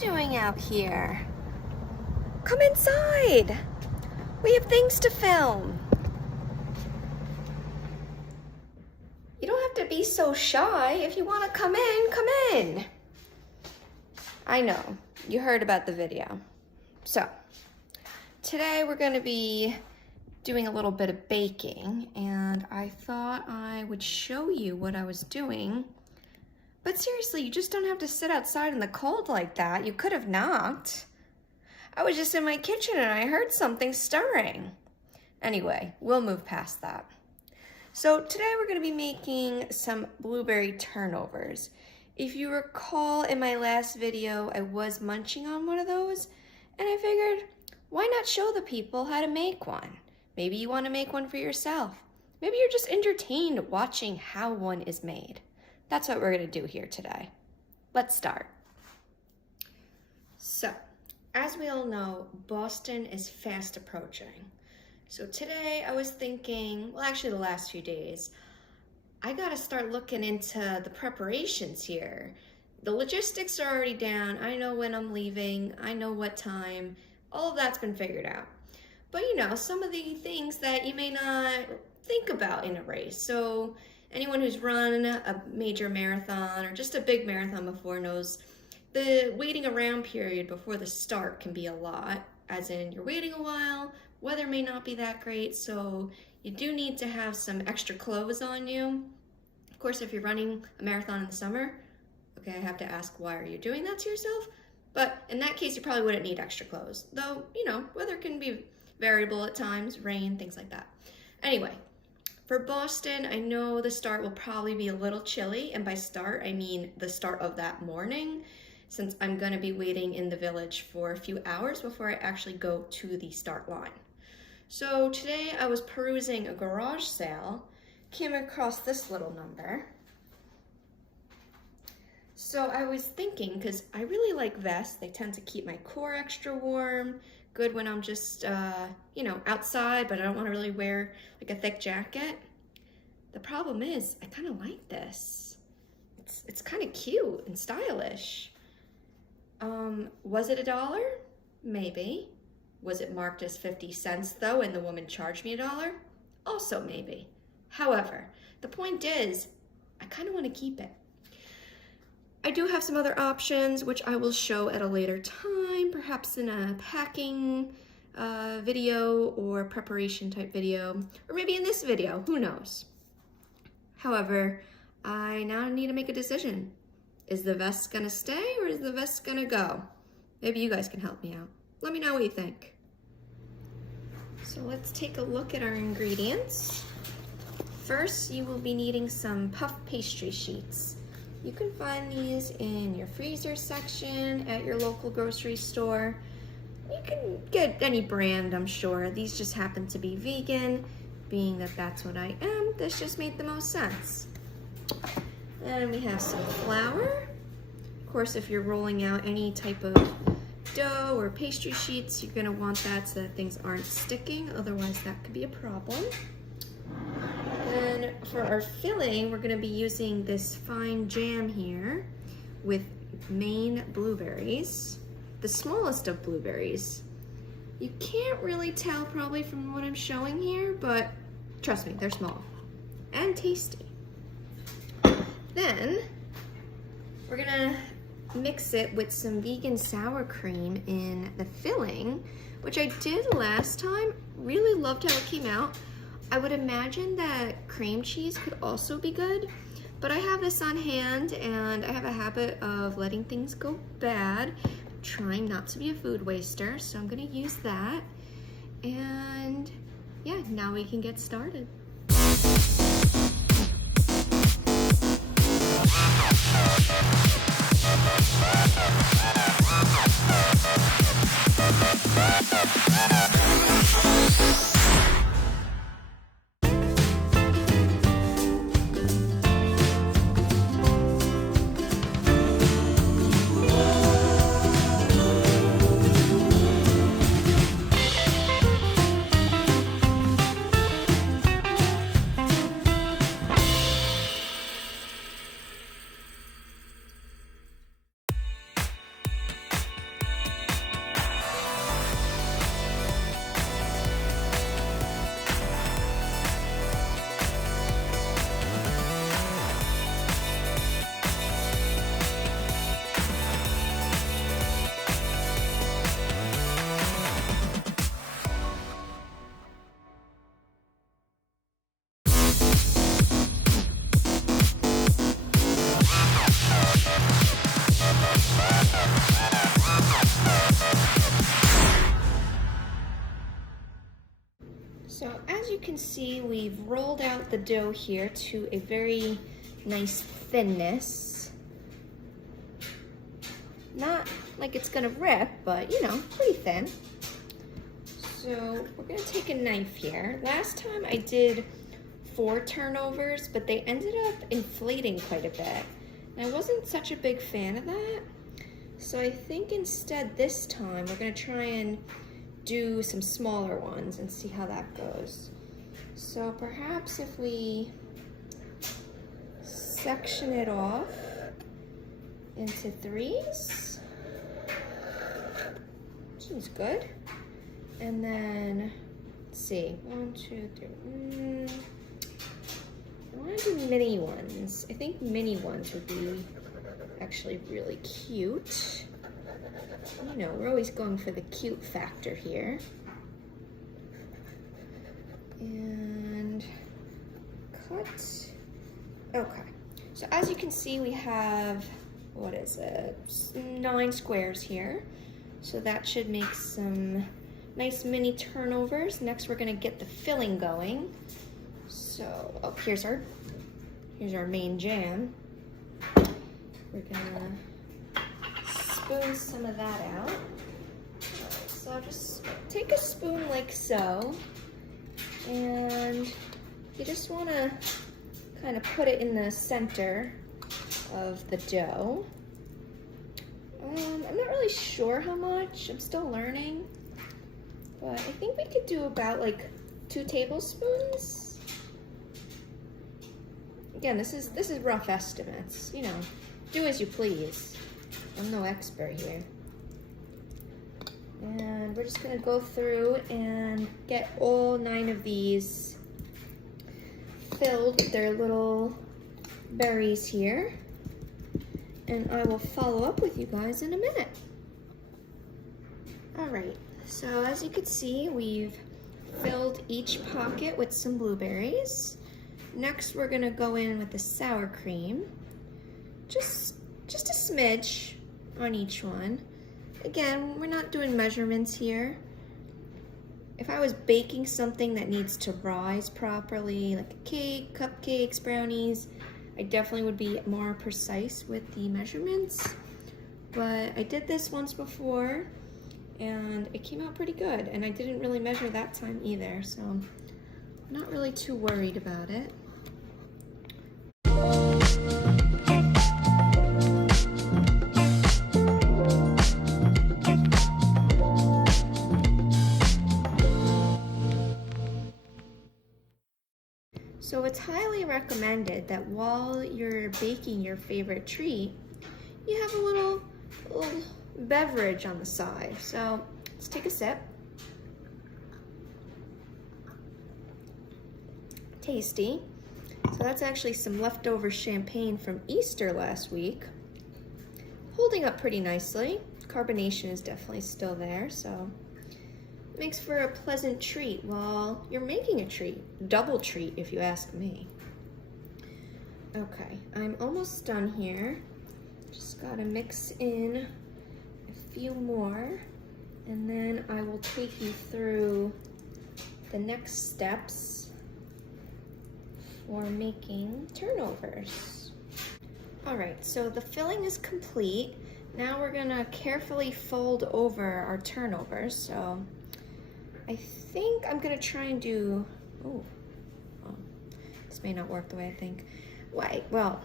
doing out here? Come inside. We have things to film. You don't have to be so shy. If you want to come in, come in. I know, you heard about the video. So, today we're going to be doing a little bit of baking, and I thought I would show you what I was doing. But seriously, you just don't have to sit outside in the cold like that. You could have knocked. I was just in my kitchen and I heard something stirring. Anyway, we'll move past that. So today we're going to be making some blueberry turnovers. If you recall, in my last video, I was munching on one of those, and I figured, why not show the people how to make one? Maybe you want to make one for yourself. Maybe you're just entertained watching how one is made. That's what we're going to do here today. Let's start. So, as we all know, Boston is fast approaching. So today I was thinking, well, actually the last few days, I got to start looking into the preparations here. The logistics are already down. I know when I'm leaving. I know what time. All of that's been figured out. But you know, some of the things that you may not think about in a race. So anyone who's run a major marathon or just a big marathon before knows the waiting around period before the start can be a lot, as in you're waiting a while, weather may not be that great, so you do need to have some extra clothes on you. Of course, if you're running a marathon in the summer, okay, I have to ask, why are you doing that to yourself? But in that case, you probably wouldn't need extra clothes, though, you know, weather can be variable at times, rain, things like that. Anyway, for Boston, I know the start will probably be a little chilly, and by start, I mean the start of that morning, since I'm going to be waiting in the village for a few hours before I actually go to the start line. So today I was perusing a garage sale, came across this little number. So I was thinking, because I really like vests, they tend to keep my core extra warm, good when I'm just, you know, outside, but I don't want to really wear like a thick jacket. The problem is, I kind of like this. It's kind of cute and stylish. Was it $1? Maybe. Was it marked as 50 cents though, and the woman charged me $1? Also maybe. However, the point is, I kind of want to keep it. I do have some other options, which I will show at a later time, perhaps in a packing video or preparation type video, or maybe in this video, who knows. However, I now need to make a decision. Is the vest gonna stay or is the vest gonna go? Maybe you guys can help me out. Let me know what you think. So let's take a look at our ingredients. First, you will be needing some puff pastry sheets. You can find these in your freezer section at your local grocery store. You can get any brand, I'm sure. These just happen to be vegan. Being that that's what I am, this just made the most sense. Then we have some flour. Of course, if you're rolling out any type of dough or pastry sheets, you're gonna want that so that things aren't sticking. Otherwise, that could be a problem. Then for our filling, we're gonna be using this fine jam here with Maine blueberries, the smallest of blueberries. You can't really tell probably from what I'm showing here, but trust me, they're small and tasty. Then we're gonna mix it with some vegan sour cream in the filling, which I did last time. Really loved how it came out. I would imagine that cream cheese could also be good, but I have this on hand and I have a habit of letting things go bad, trying not to be a food waster, so I'm gonna use that. And yeah, now we can get started. see, we've rolled out the dough here to a very nice thinness. Not like it's gonna rip, but you know, pretty thin. So we're gonna take a knife here. Last time I did 4 turnovers, but they ended up inflating quite a bit. And I wasn't such a big fan of that. So I think instead this time we're gonna try and do some smaller ones and see how that goes. So perhaps if we section it off into 3s, seems good. And then, let's see, 1, 2, 3. I want to do mini ones. I think mini ones would be actually really cute. You know, we're always going for the cute factor here. And cut. Okay. So as you can see, we have, what is it, 9 squares here. So that should make some nice mini turnovers. Next, we're gonna get the filling going. So, oh, here's our main jam. We're gonna spoon some of that out. Alright, so I'll just take a spoon like so, and you just wanna kind of put it in the center of the dough. I'm not really sure how much, I'm still learning, but I think we could do about like 2 tablespoons. Again, this is rough estimates, you know, do as you please. I'm no expert here. And we're just gonna go through and get all 9 of these filled with their little berries here. And I will follow up with you guys in a minute. All right, so as you can see, we've filled each pocket with some blueberries. Next, we're gonna go in with the sour cream. Just a smidge on each one. Again, we're not doing measurements here. If I was baking something that needs to rise properly, like a cake, cupcakes, brownies, I definitely would be more precise with the measurements. But I did this once before and it came out pretty good, and I didn't really measure that time either, so I'm not really too worried about it. So it's highly recommended that while you're baking your favorite treat, you have a little beverage on the side. So let's take a sip. Tasty. So that's actually some leftover champagne from Easter last week. Holding up pretty nicely. Carbonation is definitely still there, so it makes for a pleasant treat while you're making a treat. Double treat, if you ask me. Okay, I'm almost done here. Just gotta mix in a few more, and then I will take you through the next steps for making turnovers. All right, so the filling is complete. Now we're gonna carefully fold over our turnovers. So I think I'm gonna try and do, oh, this may not work the way I think. Wait, well,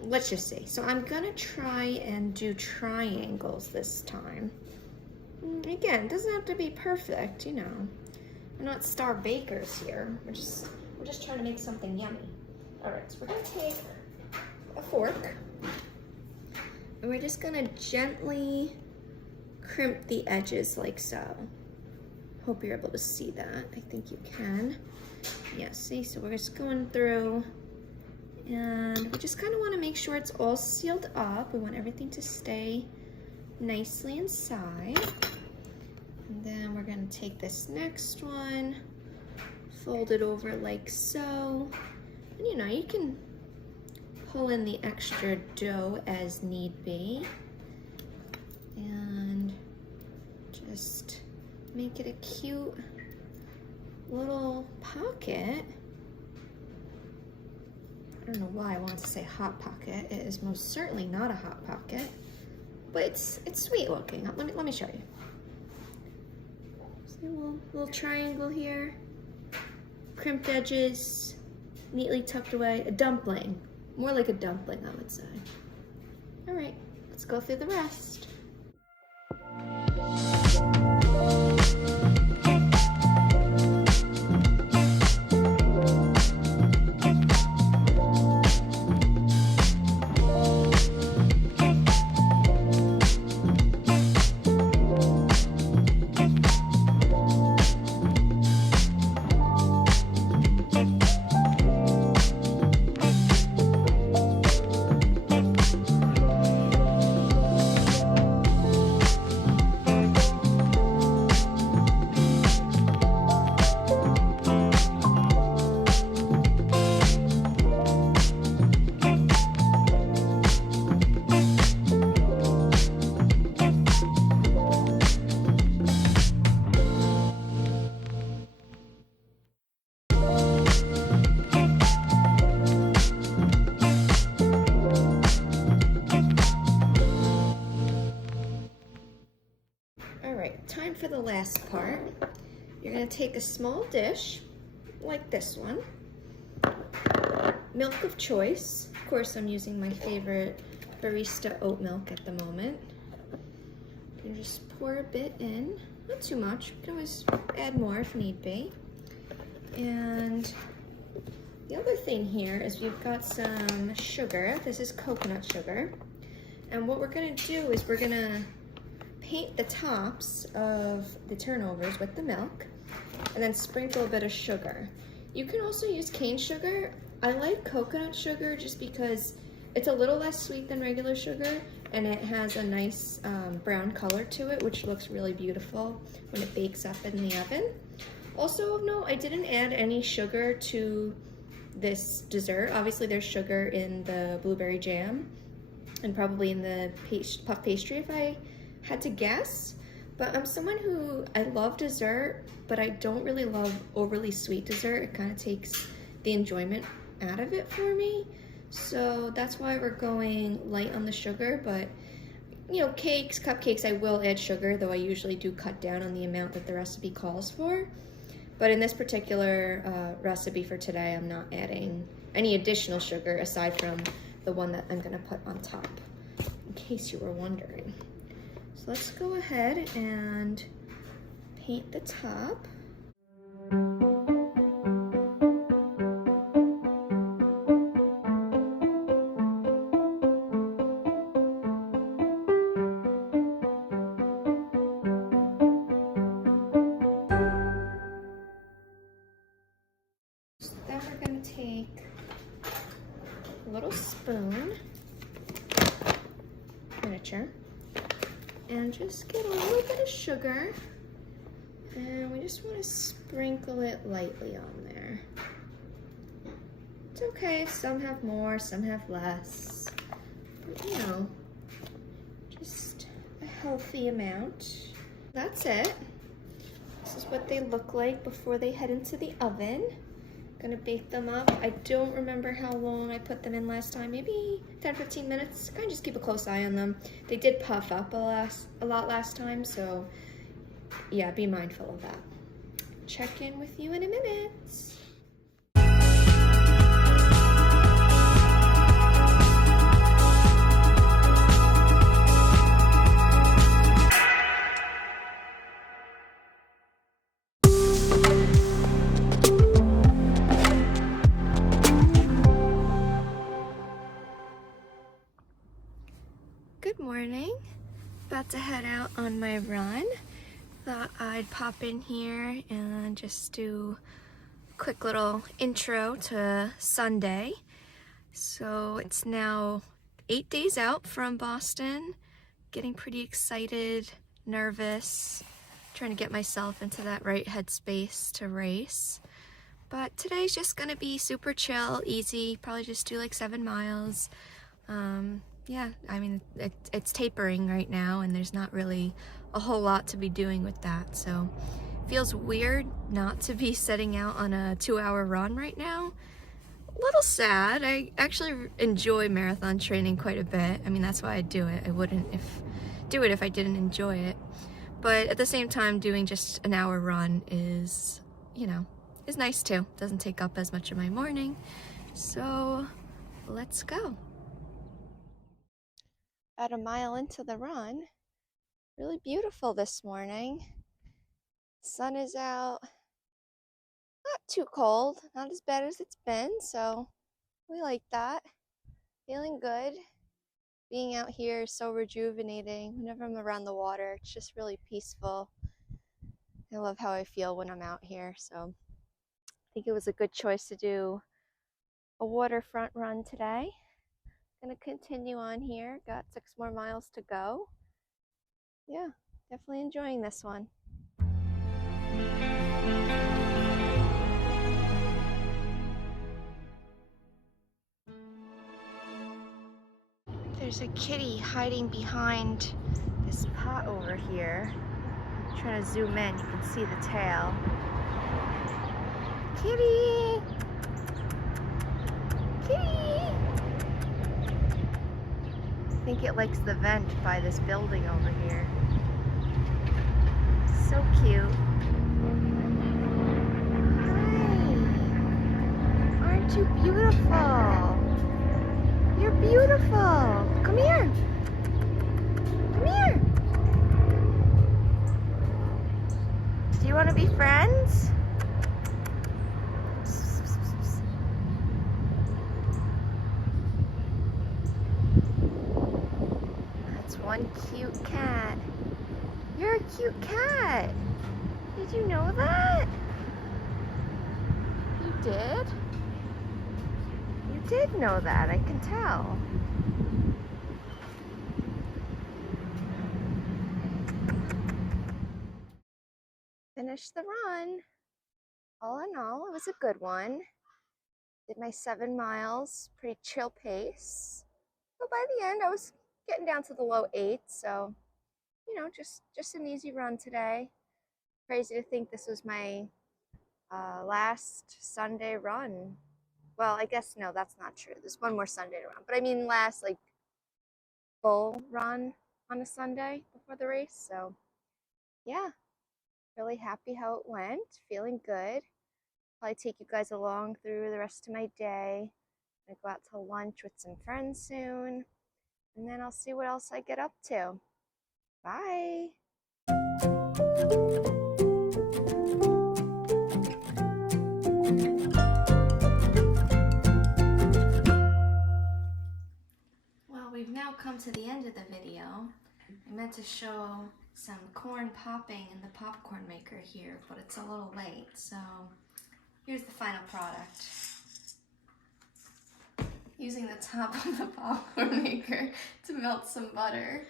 let's just see. So I'm gonna try and do triangles this time. Again, it doesn't have to be perfect, you know. We're not star bakers here. We're just trying to make something yummy. All right, so we're gonna take a fork and we're just gonna gently crimp the edges like so. Hope you're able to see that. I think you can. Yeah, see, so we're just going through, and we just kind of want to make sure it's all sealed up. We want everything to stay nicely inside. And then we're going to take this next one, fold it over like so. And you know, you can pull in the extra dough as need be. And just make it a cute little pocket. I don't know why I wanted to say hot pocket. It is most certainly not a hot pocket, but it's sweet looking. Let me show you. See a little triangle here, crimped edges, neatly tucked away. A dumpling, more like a dumpling, I would say. All right, let's go through the rest. Time for the last part. You're going to take a small dish like this one, milk of choice. Of course, I'm using my favorite barista oat milk at the moment. You can just pour a bit in, not too much. You can always add more if need be. And the other thing here is we've got some sugar. This is coconut sugar. And what we're going to do is we're going to paint the tops of the turnovers with the milk and then sprinkle a bit of sugar. You can also use cane sugar. I like coconut sugar just because it's a little less sweet than regular sugar and it has a nice brown color to it, which looks really beautiful when it bakes up in the oven. Also, no, I didn't add any sugar to this dessert. Obviously there's sugar in the blueberry jam and probably in the puff pastry if I had to guess, but I'm someone who, I love dessert, but I don't really love overly sweet dessert. It kind of takes the enjoyment out of it for me. So that's why we're going light on the sugar, but you know, cakes, cupcakes, I will add sugar, though I usually do cut down on the amount that the recipe calls for. But in this particular recipe for today, I'm not adding any additional sugar aside from the one that I'm gonna put on top, in case you were wondering. So let's go ahead and paint the top. So then we're going to take a little spoon, miniature, and just get a little bit of sugar, and we just want to sprinkle it lightly on there. It's okay if some have more, some have less, but you know, just a healthy amount. That's it. This is what they look like before they head into the oven. Gonna bake them up. I don't remember how long I put them in last time, maybe 10-15 minutes. Kind of just keep a close eye on them. They did puff up a lot last time, so yeah, be mindful of that. Check in with you in a minute. Good morning. About to head out on my run. Thought I'd pop in here and just do a quick little intro to Sunday. So it's now 8 days out from Boston. Getting pretty excited, nervous, trying to get myself into that right headspace to race. But today's just gonna be super chill, easy, probably just do like 7 miles. Yeah, I mean, it's tapering right now and there's not really a whole lot to be doing with that, so Feels weird not to be setting out on a 2-hour run right now. A little sad. I actually enjoy marathon training quite a bit. I mean, that's why I do it. I wouldn't do it if I didn't enjoy it. But at the same time, doing just an hour run is, you know, is nice too. Doesn't take up as much of my morning. So let's go. About a mile into the run. Really beautiful this morning. Sun is out. Not too cold, not as bad as it's been, so we like that. Feeling good. Being out here is so rejuvenating. Whenever I'm around the water, it's just really peaceful. I love how I feel when I'm out here, so I think it was a good choice to do a waterfront run today. Gonna continue on here. Got 6 more miles to go. Yeah, definitely enjoying this one. There's a kitty hiding behind this pot over here. I'm trying to zoom in, you can see the tail. Kitty! Kitty! I think it likes the vent by this building over here. So cute. Hi! Aren't you beautiful? You're beautiful. Come here. Come here. Do you want to be friends? That's one cute cat. You're a cute cat. Did you know that? You did? You did know that, I can tell. Finished the run. All in all, it was a good one. Did my 7 miles, pretty chill pace. But by the end, I was getting down to the low 8s, so, you know, just an easy run today. Crazy to think this was my last Sunday run. Well, I guess, no, that's not true. There's one more Sunday to run. But I mean last, like, full run on a Sunday before the race. So, yeah, really happy how it went. Feeling good. Probably take you guys along through the rest of my day. I'm gonna go out to lunch with some friends soon. And then I'll see what else I get up to. Bye! Well, we've now come to the end of the video. I meant to show some corn popping in the popcorn maker here, but it's a little late, so here's the final product. Using the top of the popcorn maker to melt some butter.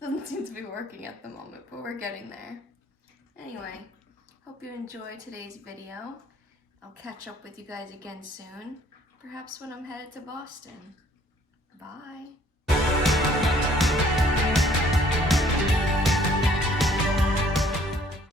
Doesn't seem to be working at the moment, but we're getting there. Anyway, hope you enjoyed today's video. I'll catch up with you guys again soon, perhaps when I'm headed to Boston. Bye!